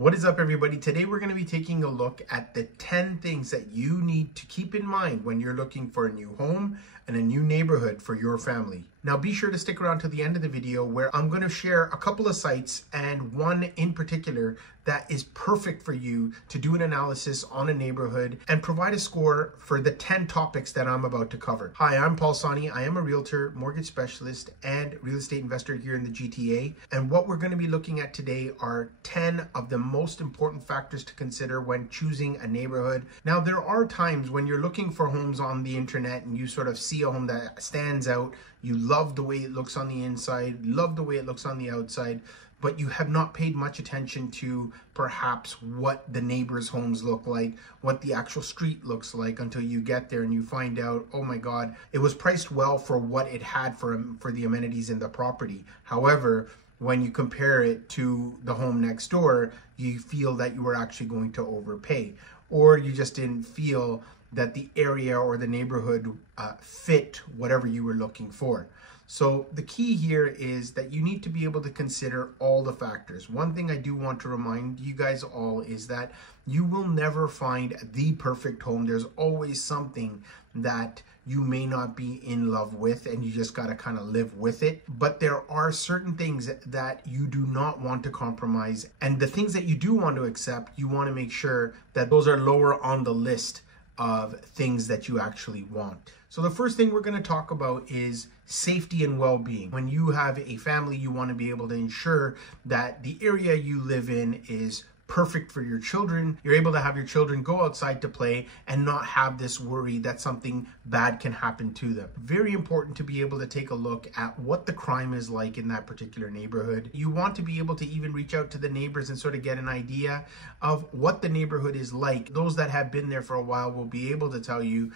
What is up, everybody? Today we're going to be taking a look at the 10 things that you need to keep in mind when you're looking for a new home and a new neighborhood for your family. Now be sure to stick around to the end of the video where I'm going to share a couple of sites and one in particular that is perfect for you to do an analysis on a neighborhood and provide a score for the 10 topics that I'm about to cover. Hi, I'm Paul Sawhney. I am a realtor, mortgage specialist, and real estate investor here in the GTA. And what we're going to be looking at today are 10 of the most important factors to consider when choosing a neighborhood. Now, there are times when you're looking for homes on the internet and you sort of see a home that stands out. You love the way it looks on the inside, love the way it looks on the outside, but you have not paid much attention to perhaps what the neighbors' homes look like, what the actual street looks like until you get there and you find out, oh my God, it was priced well for what it had for the amenities in the property. However, when you compare it to the home next door, you feel that you were actually going to overpay, or you just didn't feel that the area or the neighborhood fit whatever you were looking for. So the key here is that you need to be able to consider all the factors. One thing I do want to remind you guys all is that you will never find the perfect home. There's always something that you may not be in love with and you just got to kind of live with it. But there are certain things that you do not want to compromise. And the things that you do want to accept, you want to make sure that those are lower on the list of things that you actually want. So the first thing we're going to talk about is safety and well-being. When you have a family, you want to be able to ensure that the area you live in is perfect for your children. You're able to have your children go outside to play and not have this worry that something bad can happen to them. Very important to be able to take a look at what the crime is like in that particular neighborhood. You want to be able to even reach out to the neighbors and sort of get an idea of what the neighborhood is like. Those that have been there for a while will be able to tell you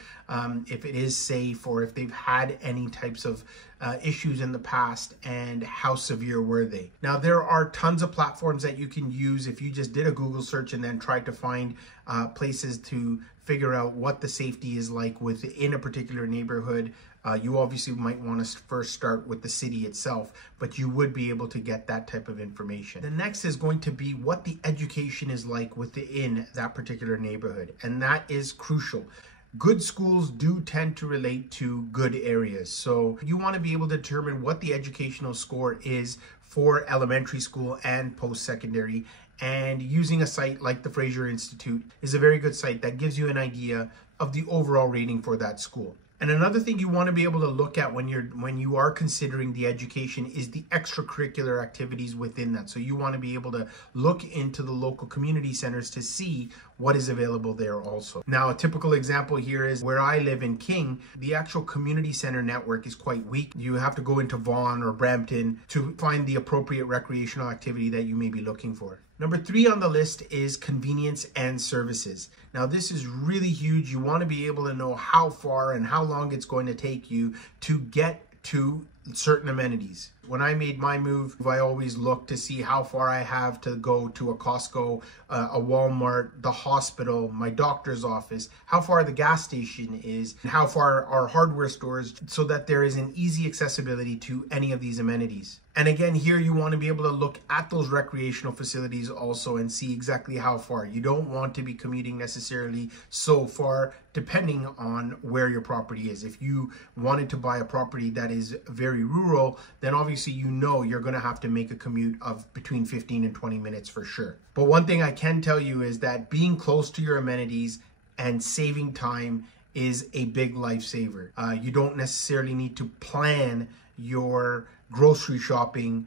if it is safe or if they've had any types of issues in the past and how severe were they. Now, there are tons of platforms that you can use if you just did a Google search and then tried to find places to figure out what the safety is like within a particular neighborhood. You obviously might want to first start with the city itself, but you would be able to get that type of information. The next is going to be what the education is like within that particular neighborhood, and that is crucial. Good schools do tend to relate to good areas. So you want to be able to determine what the educational score is for elementary school and post-secondary. And using a site like the Fraser Institute is a very good site that gives you an idea of the overall rating for that school. And another thing you want to be able to look at when you are considering the education is the extracurricular activities within that. So you want to be able to look into the local community centers to see what is available there also. Now, a typical example here is where I live in King, the actual community center network is quite weak. You have to go into Vaughan or Brampton to find the appropriate recreational activity that you may be looking for. Number 3 on the list is convenience and services. Now, this is really huge. You want to be able to know how far and how long it's going to take you to get to certain amenities. When I made my move, I always looked to see how far I have to go to a Costco, a Walmart, the hospital, my doctor's office, how far the gas station is, and how far our hardware stores, so that there is an easy accessibility to any of these amenities. And again, here you want to be able to look at those recreational facilities also and see exactly how far. You don't want to be commuting necessarily so far, depending on where your property is. If you wanted to buy a property that is very rural, then obviously you know you're going to have to make a commute of between 15 and 20 minutes for sure. But one thing I can tell you is that being close to your amenities and saving time is a big lifesaver. You don't necessarily need to plan your grocery shopping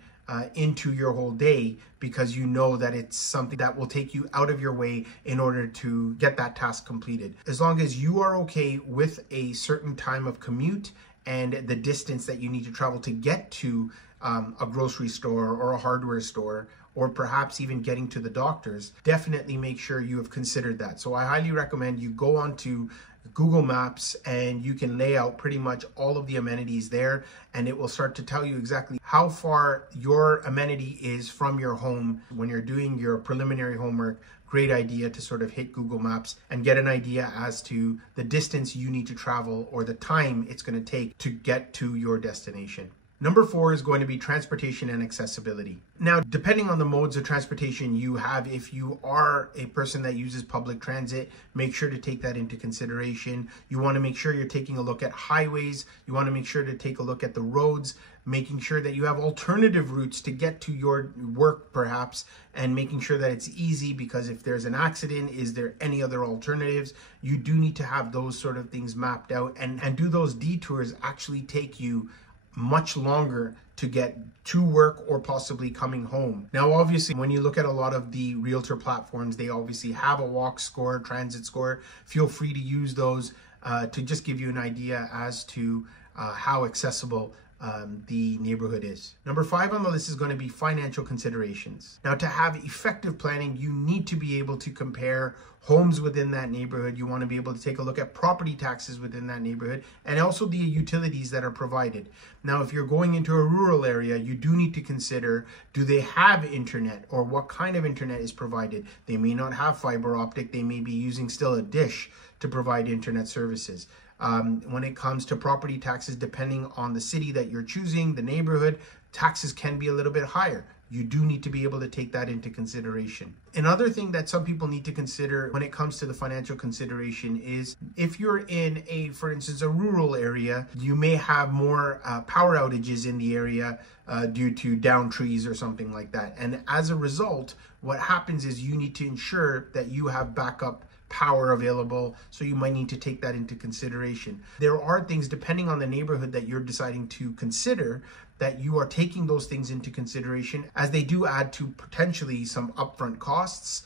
into your whole day, because you know that it's something that will take you out of your way in order to get that task completed. As long as you are okay with a certain time of commute and the distance that you need to travel to get to a grocery store or a hardware store, or perhaps even getting to the doctors, definitely make sure you have considered that. So I highly recommend you go onto Google Maps and you can lay out pretty much all of the amenities there, and it will start to tell you exactly how far your amenity is from your home. When you're doing your preliminary homework, great idea to sort of hit Google Maps and get an idea as to the distance you need to travel or the time it's going to take to get to your destination. Number 4 is going to be transportation and accessibility. Now, depending on the modes of transportation you have, if you are a person that uses public transit, make sure to take that into consideration. You want to make sure you're taking a look at highways. You want to make sure to take a look at the roads, making sure that you have alternative routes to get to your work perhaps, and making sure that it's easy, because if there's an accident, is there any other alternatives? You do need to have those sort of things mapped out, and do those detours actually take you much longer to get to work or possibly coming home. Now, obviously, when you look at a lot of the realtor platforms, they obviously have a walk score, transit score. Feel free to use those to just give you an idea as to how accessible the neighborhood is. Number 5 on the list is going to be financial considerations. Now, to have effective planning, you need to be able to compare homes within that neighborhood. You want to be able to take a look at property taxes within that neighborhood and also the utilities that are provided. Now, if you're going into a rural area, you do need to consider, do they have internet, or what kind of internet is provided? They may not have fiber optic. They may be using still a dish to provide internet services. When it comes to property taxes, depending on the city that you're choosing, the neighborhood, taxes can be a little bit higher. You do need to be able to take that into consideration. Another thing that some people need to consider when it comes to the financial consideration is if you're in for instance, a rural area, you may have more power outages in the area due to downed trees or something like that. And as a result, what happens is you need to ensure that you have backup power available, so you might need to take that into consideration. There are things, depending on the neighborhood that you're deciding to consider, that you are taking those things into consideration, as they do add to potentially some upfront costs,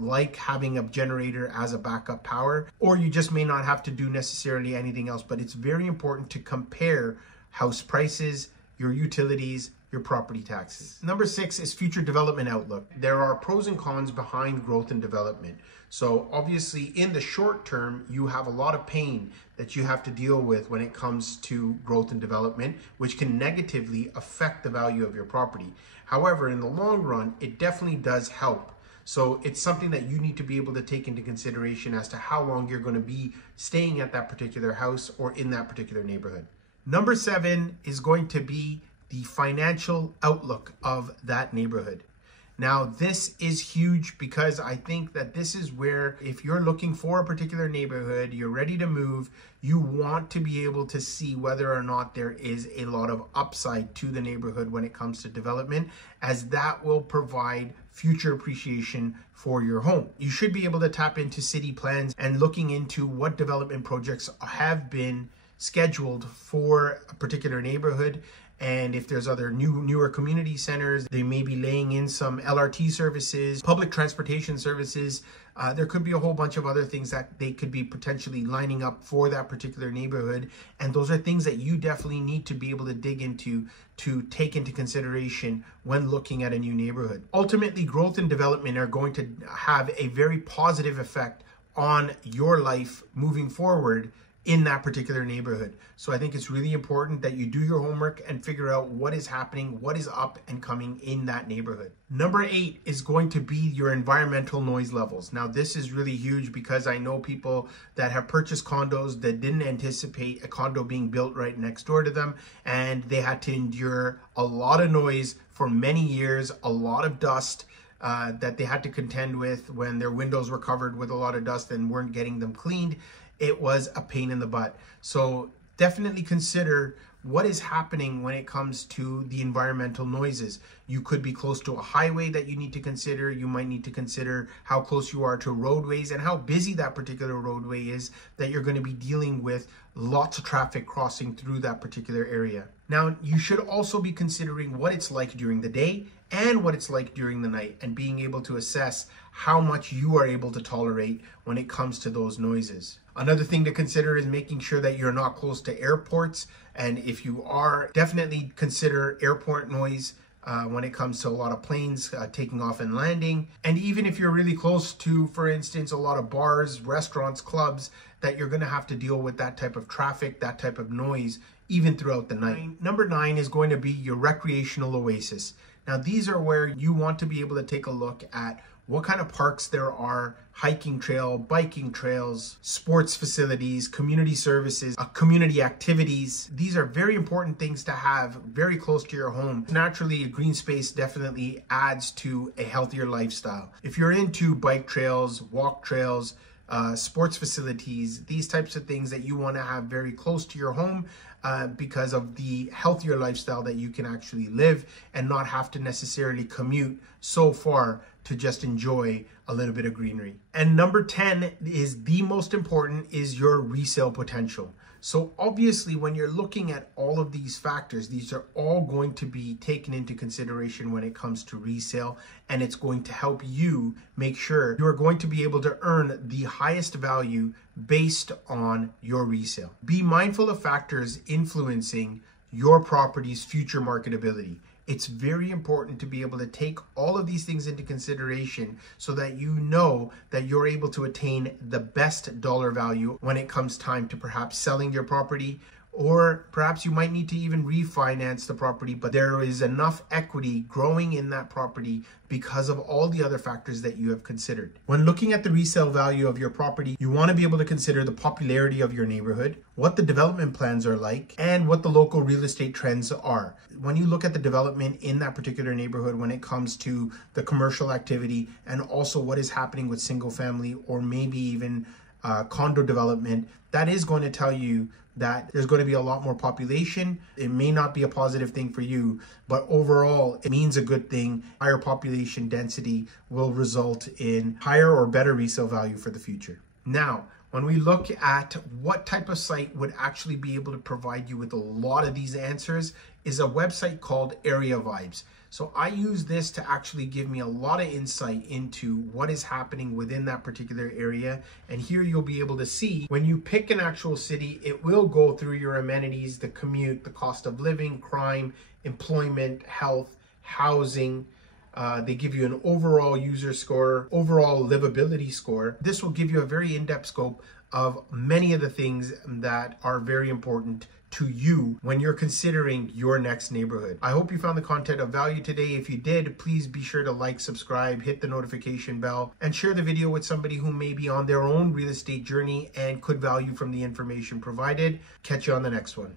like having a generator as a backup power, or you just may not have to do necessarily anything else. But it's very important to compare house prices, your utilities, your property taxes. Number 6 is future development outlook. There are pros and cons behind growth and development. So obviously, in the short term, you have a lot of pain that you have to deal with when it comes to growth and development, which can negatively affect the value of your property. However, in the long run, it definitely does help. So it's something that you need to be able to take into consideration as to how long you're going to be staying at that particular house or in that particular neighborhood. Number 7 is going to be the financial outlook of that neighborhood. Now, this is huge, because I think that this is where, if you're looking for a particular neighborhood, you're ready to move, you want to be able to see whether or not there is a lot of upside to the neighborhood when it comes to development, as that will provide future appreciation for your home. You should be able to tap into city plans and looking into what development projects have been scheduled for a particular neighborhood. And if there's other newer community centers, they may be laying in some LRT services, public transportation services. There could be a whole bunch of other things that they could be potentially lining up for that particular neighborhood. And those are things that you definitely need to be able to dig into, to take into consideration when looking at a new neighborhood. Ultimately, growth and development are going to have a very positive effect on your life moving forward in that particular neighborhood. So I think it's really important that you do your homework and figure out what is happening, what is up and coming in that neighborhood. Number 8 is going to be your environmental noise levels. Now, this is really huge, because I know people that have purchased condos that didn't anticipate a condo being built right next door to them, and they had to endure a lot of noise for many years, a lot of dust that they had to contend with when their windows were covered with a lot of dust and weren't getting them cleaned. It was a pain in the butt. So definitely consider what is happening when it comes to the environmental noises. You could be close to a highway that you need to consider. You might need to consider how close you are to roadways and how busy that particular roadway is, that you're going to be dealing with lots of traffic crossing through that particular area. Now, you should also be considering what it's like during the day and what it's like during the night, and being able to assess how much you are able to tolerate when it comes to those noises. Another thing to consider is making sure that you're not close to airports. And if you are, definitely consider airport noise when it comes to a lot of planes taking off and landing. And even if you're really close to, for instance, a lot of bars, restaurants, clubs, that you're going to have to deal with that type of traffic, that type of noise, even throughout the night. Number 9 is going to be your recreational oasis. Now, these are where you want to be able to take a look at what kind of parks there are, hiking trail, biking trails, sports facilities, community services, community activities. These are very important things to have very close to your home. Naturally, a green space definitely adds to a healthier lifestyle. If you're into bike trails, walk trails, sports facilities, these types of things that you want to have very close to your home because of the healthier lifestyle that you can actually live and not have to necessarily commute so far to just enjoy a little bit of greenery. And number 10 is the most important, is your resale potential. So obviously, when you're looking at all of these factors, these are all going to be taken into consideration when it comes to resale, and it's going to help you make sure you're going to be able to earn the highest value based on your resale. Be mindful of factors influencing your property's future marketability. It's very important to be able to take all of these things into consideration so that you know that you're able to attain the best dollar value when it comes time to perhaps selling your property, or perhaps you might need to even refinance the property, but there is enough equity growing in that property because of all the other factors that you have considered. When looking at the resale value of your property, you want to be able to consider the popularity of your neighborhood, what the development plans are like, and what the local real estate trends are. When you look at the development in that particular neighborhood, when it comes to the commercial activity and also what is happening with single family or maybe even condo development, that is going to tell you that there's going to be a lot more population. It may not be a positive thing for you, but overall it means a good thing. Higher population density will result in higher or better resale value for the future. Now, when we look at what type of site would actually be able to provide you with a lot of these answers, is a website called Area Vibes. So I use this to actually give me a lot of insight into what is happening within that particular area. And here you'll be able to see when you pick an actual city, it will go through your amenities, the commute, the cost of living, crime, employment, health, housing. They give you an overall user score, overall livability score. This will give you a very in-depth scope of many of the things that are very important to you when you're considering your next neighborhood. I hope you found the content of value today. If you did, please be sure to like, subscribe, hit the notification bell, and share the video with somebody who may be on their own real estate journey and could value from the information provided. Catch you on the next one.